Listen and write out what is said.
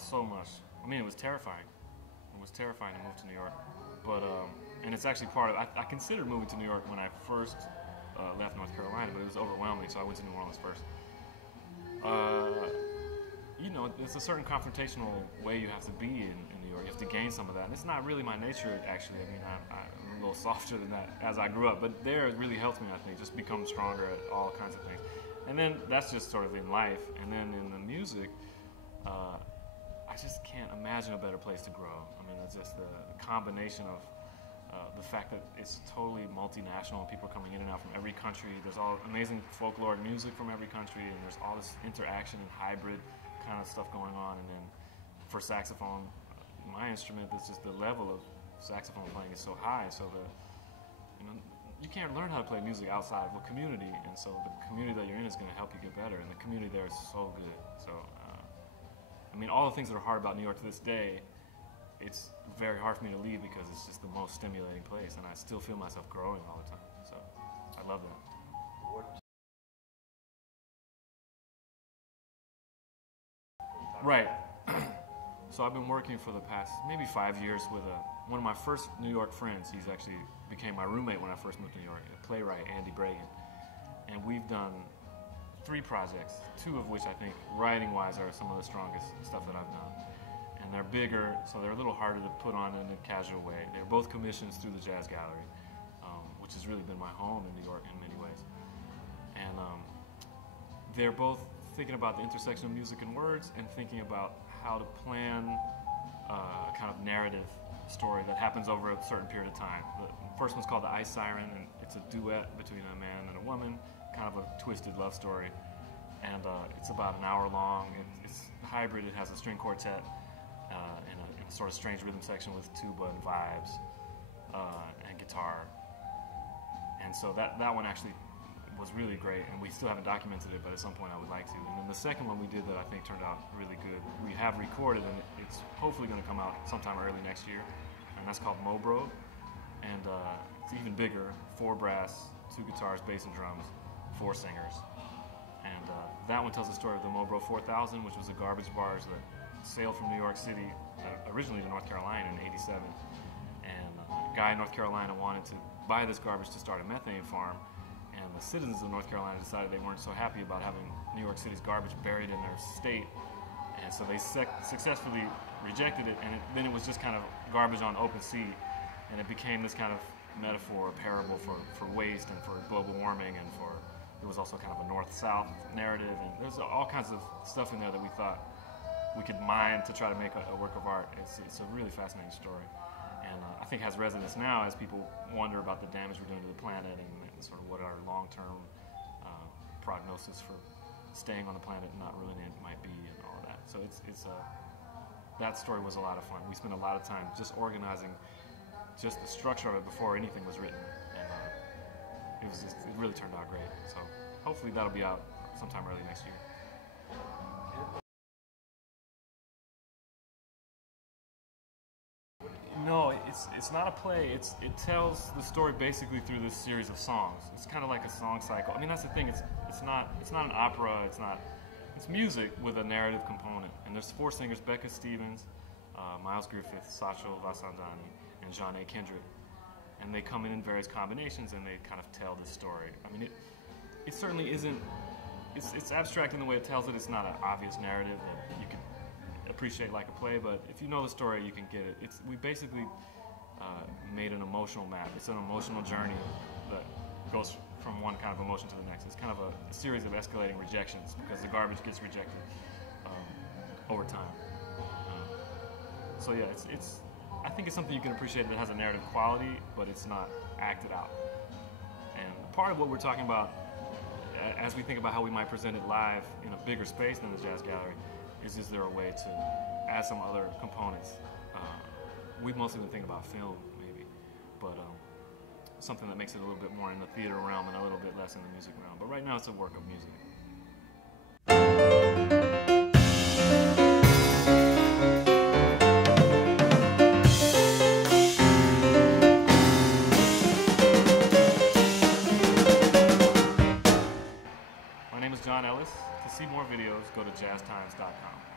taught so much. I mean, it was terrifying. It was terrifying to move to New York, but and it's actually part of. I considered moving to New York when I first left North Carolina, but it was overwhelming, so I went to New Orleans first. You know, it's a certain confrontational way you have to be in New York. You have to gain some of that, and it's not really my nature, actually. I mean, I'm a little softer than that as I grew up, but there it really helped me, I think, just become stronger at all kinds of things. And then that's just sort of in life, and then in the music, I just can't imagine a better place to grow. I mean, it's just the combination of the fact that it's totally multinational, and people are coming in and out from every country. There's all amazing folkloric music from every country, and there's all this interaction and hybrid kind of stuff going on. And then for saxophone, my instrument, it's just the level of saxophone playing is so high, so you can't learn how to play music outside of a community, and so the community that you're in is going to help you get better, and the community there is so good. So I mean, all the things that are hard about New York to this day, it's very hard for me to leave because it's just the most stimulating place, and I still feel myself growing all the time. So I love that. Right. So I've been working for the past maybe 5 years with one of my first New York friends. He's actually became my roommate when I first moved to New York, a playwright, Andy Bragen. And we've done 3 projects, 2 of which I think writing-wise are some of the strongest stuff that I've done. And they're bigger, so they're a little harder to put on in a casual way. They're both commissions through the Jazz Gallery, which has really been my home in New York in many ways. And they're both thinking about the intersection of music and words, and thinking about how to plan a kind of narrative story that happens over a certain period of time. The first one's called The Ice Siren, and it's a duet between a man and a woman, kind of a twisted love story. And it's about an hour long. It's hybrid. It has a string quartet in a sort of strange rhythm section with tuba and vibes and guitar. And so that one actually was really great, and we still haven't documented it, but at some point I would like to. And then the second one we did that I think turned out really good, we have recorded, and it's hopefully going to come out sometime early next year, and that's called Mobro. And it's even bigger, 4 brass, 2 guitars, bass and drums, 4 singers. And that one tells the story of the Mobro 4000, which was a garbage barge that sailed from New York City originally to North Carolina in '87. And a guy in North Carolina wanted to buy this garbage to start a methane farm, and the citizens of North Carolina decided they weren't so happy about having New York City's garbage buried in their state, and so they successfully rejected it, and then it was just kind of garbage on open sea, and it became this kind of metaphor, parable for waste and for global warming, and there was also kind of a north-south narrative, and there's all kinds of stuff in there that we thought we could mine to try to make a work of art. It's a really fascinating story, and I think has resonance now as people wonder about the damage we're doing to the planet, and sort of what our long-term prognosis for staying on the planet and not ruining it might be, and all of that. So that story was a lot of fun. We spent a lot of time just organizing just the structure of it before anything was written, and it really turned out great. So hopefully that'll be out sometime early next year. No, it's not a play. It tells the story basically through this series of songs. It's kind of like a song cycle. I mean, that's the thing. It's not an opera. It's music with a narrative component. And there's 4 singers: Becca Stevens, Miles Griffith, Satchel Vasandani, and John A. Kendrick. And they come in various combinations, and they kind of tell this story. I mean, it certainly isn't. It's abstract in the way it tells it. It's not an obvious narrative that you can appreciate like a play, but if you know the story, you can get it. We basically made an emotional map. It's an emotional journey that goes from one kind of emotion to the next. It's kind of a series of escalating rejections, because the garbage gets rejected over time. So yeah, I think it's something you can appreciate that has a narrative quality, but it's not acted out. And part of what we're talking about as we think about how we might present it live in a bigger space than the Jazz Gallery is there a way to add some other components? We've mostly been thinking about film, maybe, but something that makes it a little bit more in the theater realm and a little bit less in the music realm. But right now it's a work of music. My name is John Ellis. To see more videos, go to JazzTimes.com.